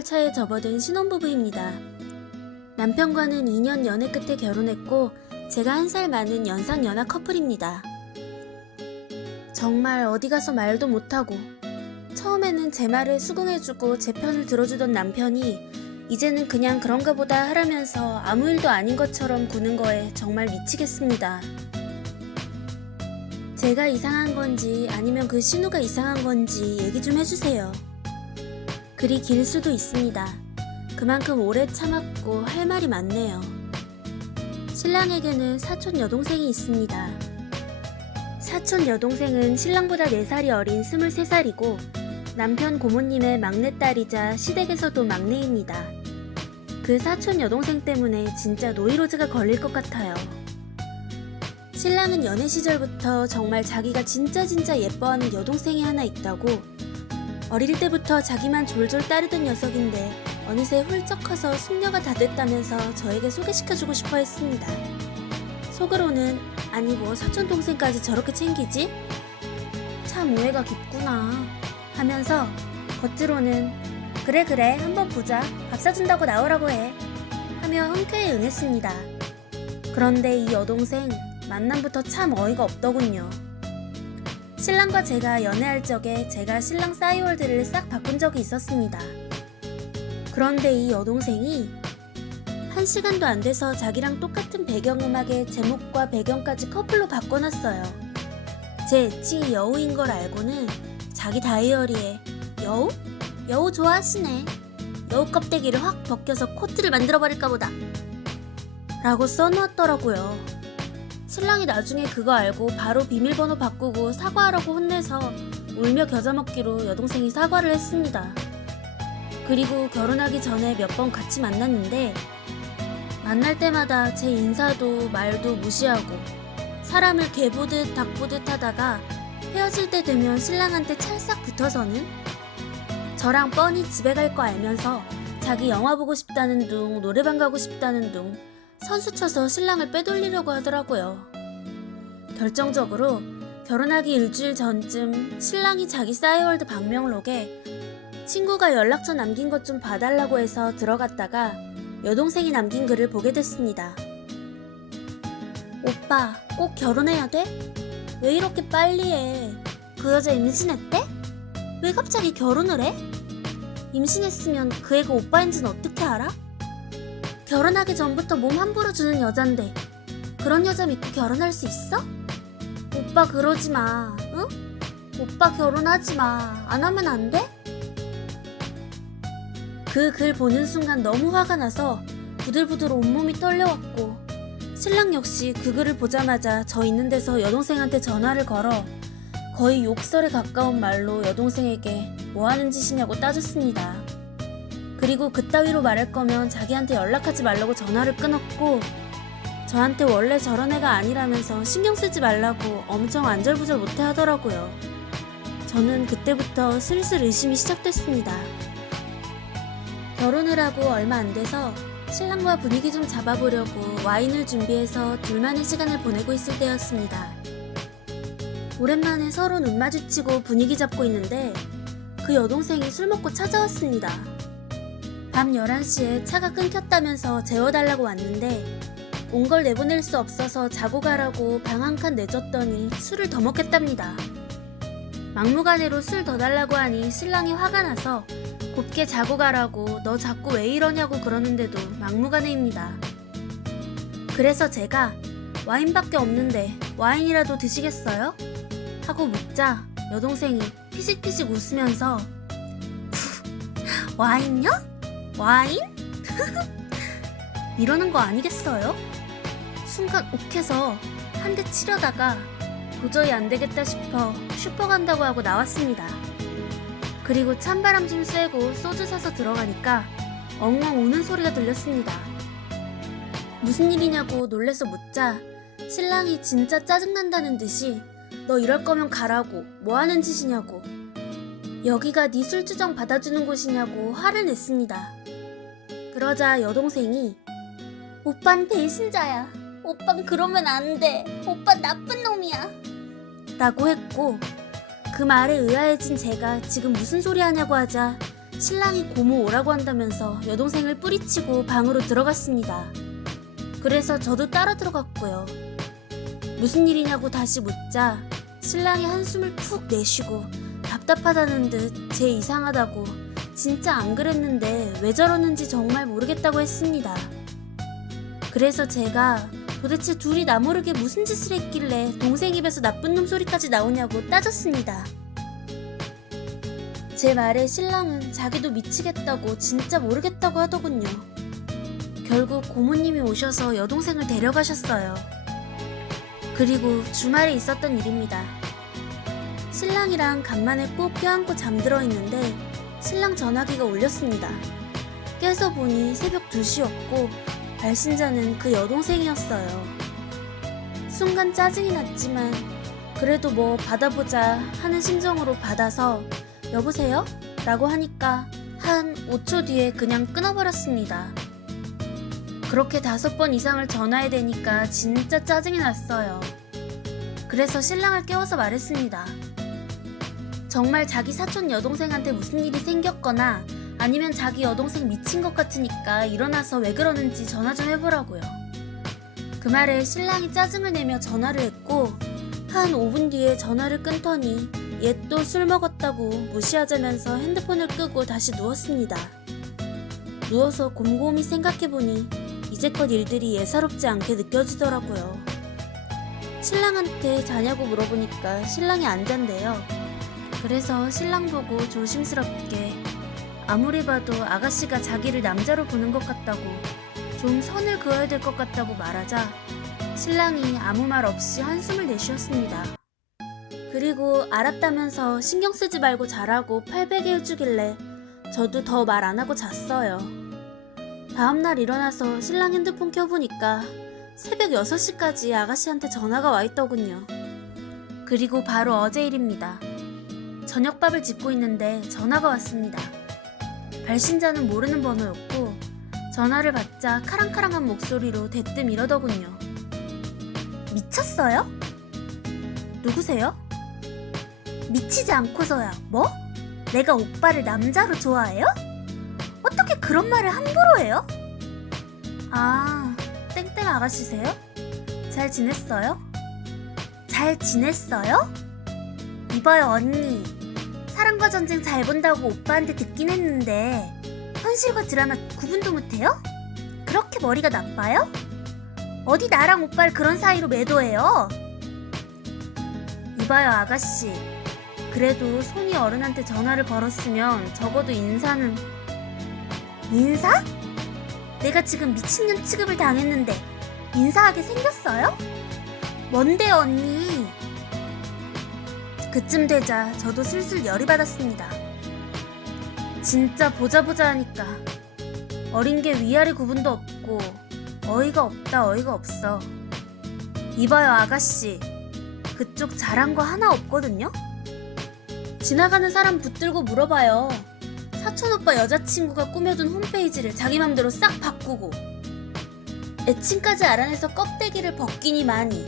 6개월 차에 접어든 신혼부부입니다. 남편과는 2년 연애 끝에 결혼했고 제가 1살 많은 연상연하 커플입니다. 정말 어디 가서 말도 못하고 처음에는 제 말을 수긍해주고 제 편을 들어주던 남편이 이제는 그냥 그런가 보다 하라면서 아무 일도 아닌 것처럼 구는 거에 정말 미치겠습니다. 제가 이상한 건지 아니면 그 신우가 이상한 건지 얘기 좀 해주세요. 그리 길 수도 있습니다. 그만큼 오래 참았고 할 말이 많네요. 신랑에게는 사촌 여동생이 있습니다. 사촌 여동생은 신랑보다 4살이 어린 23살이고 남편 고모님의 막내딸이자 시댁에서도 막내입니다. 그 사촌 여동생 때문에 진짜 노이로즈가 걸릴 것 같아요. 신랑은 연애 시절부터 정말 자기가 진짜 예뻐하는 여동생이 하나 있다고 어릴 때부터 자기만 졸졸 따르던 녀석인데 어느새 훌쩍 커서 숙녀가 다 됐다면서 저에게 소개시켜주고 싶어 했습니다. 속으로는 아니 뭐 사촌동생까지 저렇게 챙기지? 참 오해가 깊구나 하면서 겉으로는 그래 한번 보자 밥 사준다고 나오라고 해 하며 흔쾌히 응했습니다. 그런데 이 여동생 만남부터 참 어이가 없더군요. 신랑과 제가 연애할 적에 제가 신랑 싸이월드를 싹 바꾼 적이 있었습니다. 그런데 이 여동생이 1시간도 안 돼서 자기랑 똑같은 배경음악의 제목과 배경까지 커플로 바꿔놨어요. 제 애칭이 여우인 걸 알고는 자기 다이어리에 여우 좋아하시네. 여우 껍데기를 확 벗겨서 코트를 만들어버릴까 보다 라고 써놓았더라고요. 신랑이 나중에 그거 알고 바로 비밀번호 바꾸고 사과하라고 혼내서 울며 겨자먹기로 여동생이 사과를 했습니다. 그리고 결혼하기 전에 몇 번 같이 만났는데 만날 때마다 제 인사도 말도 무시하고 사람을 개 보듯 닭 보듯 하다가 헤어질 때 되면 신랑한테 찰싹 붙어서는 저랑 뻔히 집에 갈 거 알면서 자기 영화 보고 싶다는 둥 노래방 가고 싶다는 둥 선수 쳐서 신랑을 빼돌리려고 하더라고요. 결정적으로 결혼하기 일주일 전쯤 신랑이 자기 싸이월드 방명록에 친구가 연락처 남긴 것 좀 봐달라고 해서 들어갔다가 여동생이 남긴 글을 보게 됐습니다. 오빠 꼭 결혼해야 돼? 왜 이렇게 빨리 해? 그 여자 임신했대? 왜 갑자기 결혼을 해? 임신했으면 그 애가 오빠인지는 어떻게 알아? 결혼하기 전부터 몸 함부로 주는 여잔데 그런 여자 믿고 결혼할 수 있어? 오빠 그러지 마, 응? 오빠 결혼하지 마. 안 하면 안 돼? 그 글 보는 순간 너무 화가 나서 부들부들 온몸이 떨려왔고 신랑 역시 그 글을 보자마자 저 있는 데서 여동생한테 전화를 걸어 거의 욕설에 가까운 말로 여동생에게 뭐 하는 짓이냐고 따졌습니다. 그리고 그따위로 말할 거면 자기한테 연락하지 말라고 전화를 끊었고 저한테 원래 저런 애가 아니라면서 신경 쓰지 말라고 엄청 안절부절 못해 하더라고요. 저는 그때부터 슬슬 의심이 시작됐습니다. 결혼을 하고 얼마 안 돼서 신랑과 분위기 좀 잡아보려고 와인을 준비해서 둘만의 시간을 보내고 있을 때였습니다. 오랜만에 서로 눈 마주치고 분위기 잡고 있는데 그 여동생이 술 먹고 찾아왔습니다. 밤 11시에 차가 끊겼다면서 재워달라고 왔는데 온 걸 내보낼 수 없어서 자고 가라고 방 한 칸 내줬더니 술을 더 먹겠답니다. 막무가내로 술 더 달라고 하니 신랑이 화가 나서 곱게 자고 가라고 너 자꾸 왜 이러냐고 그러는데도 막무가내입니다. 그래서 제가 와인밖에 없는데 와인이라도 드시겠어요? 하고 묻자 여동생이 피식피식 웃으면서 와인요? 와인? 이러는 거 아니겠어요? 순간 욱해서 한 대 치려다가 도저히 안 되겠다 싶어 슈퍼 간다고 하고 나왔습니다. 그리고 찬바람 좀 쐬고 소주 사서 들어가니까 엉엉 우는 소리가 들렸습니다. 무슨 일이냐고 놀래서 묻자 신랑이 진짜 짜증난다는 듯이 너 이럴 거면 가라고 뭐 하는 짓이냐고 여기가 네 술주정 받아주는 곳이냐고 화를 냈습니다. 그러자 여동생이 오빤 배신자야. 오빤 그러면 안 돼. 오빠 나쁜 놈이야. 라고 했고 그 말에 의아해진 제가 지금 무슨 소리 하냐고 하자 신랑이 고모 오라고 한다면서 여동생을 뿌리치고 방으로 들어갔습니다. 그래서 저도 따라 들어갔고요. 무슨 일이냐고 다시 묻자 신랑이 한숨을 푹 내쉬고 답답하다는 듯 제 이상하다고 진짜 안 그랬는데 왜 저러는지 정말 모르겠다고 했습니다. 그래서 제가 도대체 둘이 나 모르게 무슨 짓을 했길래 동생 입에서 나쁜 놈 소리까지 나오냐고 따졌습니다. 제 말에 신랑은 자기도 미치겠다고 진짜 모르겠다고 하더군요. 결국 고모님이 오셔서 여동생을 데려가셨어요. 그리고 주말에 있었던 일입니다. 신랑이랑 간만에 꼭 껴안고 잠들어 있는데 신랑 전화기가 울렸습니다. 깨서 보니 새벽 2시였고 발신자는 그 여동생이었어요. 순간 짜증이 났지만 그래도 뭐 받아보자 하는 심정으로 받아서 여보세요? 라고 하니까 한 5초 뒤에 그냥 끊어버렸습니다. 그렇게 5번 이상을 전화해 대니까 진짜 짜증이 났어요. 그래서 신랑을 깨워서 말했습니다. 정말 자기 사촌 여동생한테 무슨 일이 생겼거나 아니면 자기 여동생 미친 것 같으니까 일어나서 왜 그러는지 전화 좀 해보라고요. 그 말에 신랑이 짜증을 내며 전화를 했고 한 5분 뒤에 전화를 끊더니 얘 또 술 먹었다고 무시하자면서 핸드폰을 끄고 다시 누웠습니다. 누워서 곰곰이 생각해보니 이제껏 일들이 예사롭지 않게 느껴지더라고요. 신랑한테 자냐고 물어보니까 신랑이 안 잔대요. 그래서 신랑 보고 조심스럽게 아무리 봐도 아가씨가 자기를 남자로 보는 것 같다고 좀 선을 그어야 될 것 같다고 말하자 신랑이 아무 말 없이 한숨을 내쉬었습니다. 그리고 알았다면서 신경 쓰지 말고 자라고 팔베개 해주길래 저도 더 말 안 하고 잤어요. 다음날 일어나서 신랑 핸드폰 켜보니까 새벽 6시까지 아가씨한테 전화가 와 있더군요. 그리고 바로 어제 일입니다. 저녁밥을 짓고 있는데 전화가 왔습니다. 발신자는 모르는 번호였고 전화를 받자 카랑카랑한 목소리로 대뜸 이러더군요. 미쳤어요? 누구세요? 미치지 않고서야 뭐? 내가 오빠를 남자로 좋아해요? 어떻게 그런 말을 함부로 해요? 아, 땡땡 아가씨세요? 잘 지냈어요? 잘 지냈어요? 이봐요 언니, 사랑과 전쟁 잘 본다고 오빠한테 듣긴 했는데 현실과 드라마 구분도 못해요? 그렇게 머리가 나빠요? 어디 나랑 오빠를 그런 사이로 매도해요? 이봐요 아가씨, 그래도 손이 어른한테 전화를 걸었으면 적어도 인사는... 인사? 내가 지금 미친년 취급을 당했는데 인사하게 생겼어요? 뭔데요 언니? 그쯤 되자 저도 슬슬 열이 받았습니다. 진짜 보자 하니까 어린 게 위아래 구분도 없고 어이가 없다 어이가 없어. 이봐요 아가씨, 그쪽 잘한 거 하나 없거든요? 지나가는 사람 붙들고 물어봐요. 사촌오빠 여자친구가 꾸며둔 홈페이지를 자기 맘대로 싹 바꾸고 애칭까지 알아내서 껍데기를 벗기니 많이.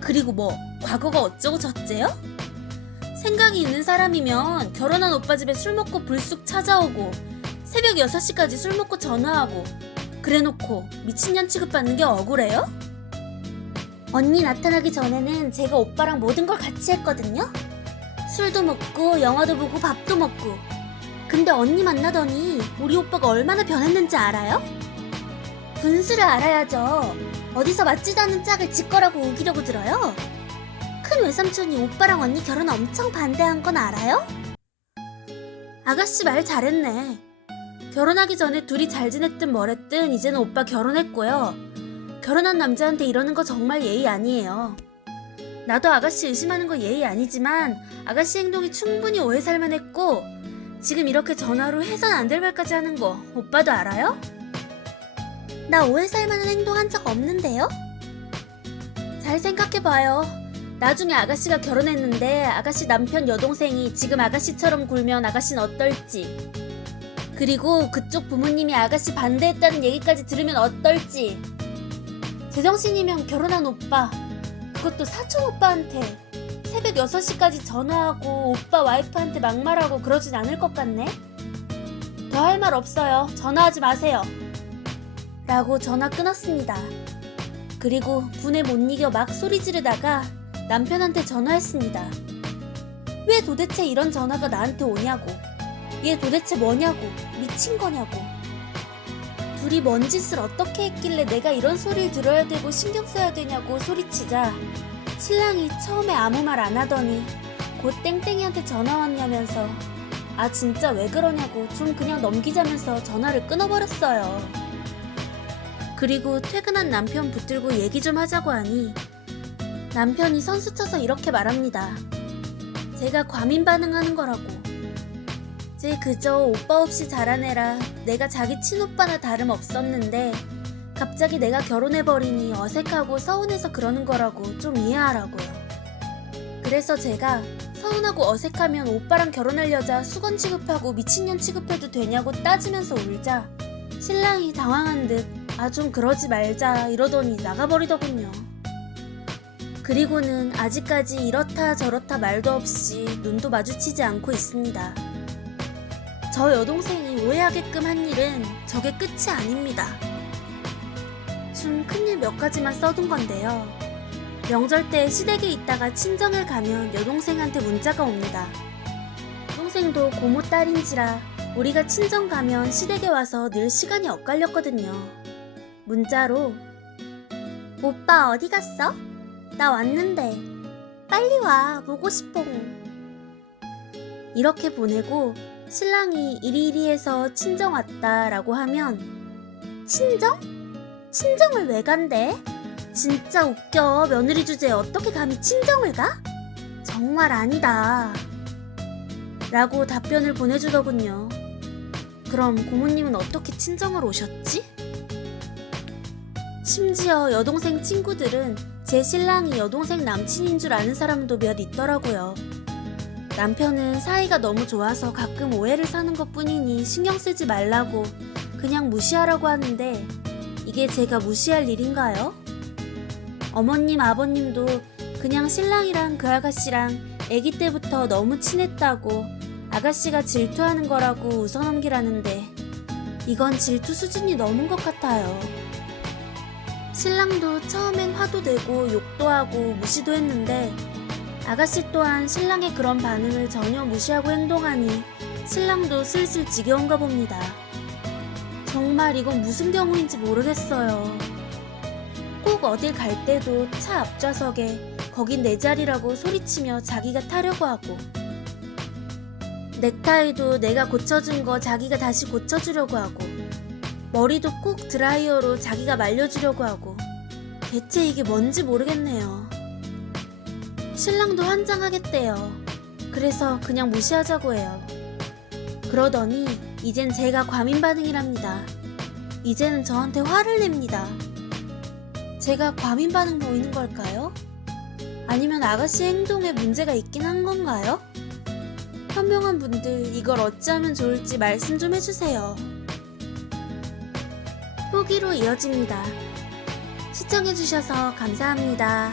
그리고 뭐 과거가 어쩌고 저쩌요? 생각이 있는 사람이면 결혼한 오빠 집에 술 먹고 불쑥 찾아오고 새벽 6시까지 술 먹고 전화하고 그래놓고 미친년 취급받는 게 억울해요? 언니 나타나기 전에는 제가 오빠랑 모든 걸 같이 했거든요? 술도 먹고 영화도 보고 밥도 먹고. 근데 언니 만나더니 우리 오빠가 얼마나 변했는지 알아요? 분수를 알아야죠. 어디서 맞지도 않는 짝을 짓거라고 우기려고 들어요? 큰 외삼촌이 오빠랑 언니 결혼 엄청 반대한 건 알아요? 아가씨 말 잘했네. 결혼하기 전에 둘이 잘 지냈든 뭐랬든 이제는 오빠 결혼했고요. 결혼한 남자한테 이러는 거 정말 예의 아니에요. 나도 아가씨 의심하는 거 예의 아니지만 아가씨 행동이 충분히 오해 살만했고 지금 이렇게 전화로 해선 안 될 말까지 하는 거 오빠도 알아요? 나 오해 살만한 행동 한 적 없는데요? 잘 생각해봐요. 나중에 아가씨가 결혼했는데 아가씨 남편 여동생이 지금 아가씨처럼 굴면 아가씨는 어떨지, 그리고 그쪽 부모님이 아가씨 반대했다는 얘기까지 들으면 어떨지. 제정신이면 결혼한 오빠, 그것도 사촌 오빠한테 새벽 6시까지 전화하고 오빠 와이프한테 막말하고 그러진 않을 것 같네? 더 할 말 없어요. 전화하지 마세요. 라고 전화 끊었습니다. 그리고 분에 못 이겨 막 소리 지르다가 남편한테 전화했습니다. 왜 도대체 이런 전화가 나한테 오냐고. 얘 도대체 뭐냐고. 미친 거냐고. 둘이 뭔 짓을 어떻게 했길래 내가 이런 소리를 들어야 되고 신경 써야 되냐고 소리치자 신랑이 처음에 아무 말 안 하더니 곧 땡땡이한테 전화 왔냐면서 아 진짜 왜 그러냐고 좀 그냥 넘기자면서 전화를 끊어버렸어요. 그리고 퇴근한 남편 붙들고 얘기 좀 하자고 하니 남편이 선수 쳐서 이렇게 말합니다. 제가 과민 반응하는 거라고. 쟤 그저 오빠 없이 자란 애라 내가 자기 친오빠나 다름없었는데 갑자기 내가 결혼해버리니 어색하고 서운해서 그러는 거라고 좀 이해하라고요. 그래서 제가 서운하고 어색하면 오빠랑 결혼할 여자 수건 취급하고 미친년 취급해도 되냐고 따지면서 울자 신랑이 당황한 듯 아 좀 그러지 말자 이러더니 나가버리더군요. 그리고는 아직까지 이렇다 저렇다 말도 없이 눈도 마주치지 않고 있습니다. 저 여동생이 오해하게끔 한 일은 저게 끝이 아닙니다. 좀 큰일 몇 가지만 써둔 건데요. 명절 때 시댁에 있다가 친정을 가면 여동생한테 문자가 옵니다. 여동생도 고모 딸인지라 우리가 친정 가면 시댁에 와서 늘 시간이 엇갈렸거든요. 문자로 오빠 어디 갔어? 나 왔는데 빨리 와 보고 싶어. 이렇게 보내고 신랑이 이리이리해서 친정 왔다 라고 하면 친정? 친정을 왜 간대? 진짜 웃겨. 며느리 주제에 어떻게 감히 친정을 가? 정말 아니다 라고 답변을 보내주더군요. 그럼 고모님은 어떻게 친정을 오셨지? 심지어 여동생 친구들은 제 신랑이 여동생 남친인 줄 아는 사람도 몇 있더라고요. 남편은 사이가 너무 좋아서 가끔 오해를 사는 것 뿐이니 신경 쓰지 말라고 그냥 무시하라고 하는데 이게 제가 무시할 일인가요? 어머님 아버님도 그냥 신랑이랑 그 아가씨랑 아기 때부터 너무 친했다고 아가씨가 질투하는 거라고 웃어넘기라는데 이건 질투 수준이 넘은 것 같아요. 신랑도 처음엔 화도 내고 욕도 하고 무시도 했는데 아가씨 또한 신랑의 그런 반응을 전혀 무시하고 행동하니 신랑도 슬슬 지겨운가 봅니다. 정말 이건 무슨 경우인지 모르겠어요. 꼭 어딜 갈 때도 차 앞좌석에 거긴 내 자리라고 소리치며 자기가 타려고 하고 넥타이도 내가 고쳐준 거 자기가 다시 고쳐주려고 하고 머리도 꼭 드라이어로 자기가 말려주려고 하고 대체 이게 뭔지 모르겠네요. 신랑도 환장하겠대요. 그래서 그냥 무시하자고 해요. 그러더니 이젠 제가 과민 반응이랍니다. 이제는 저한테 화를 냅니다. 제가 과민 반응 보이는 걸까요? 아니면 아가씨 행동에 문제가 있긴 한 건가요? 현명한 분들 이걸 어찌하면 좋을지 말씀 좀 해주세요. 후기로 이어집니다. 시청해주셔서 감사합니다.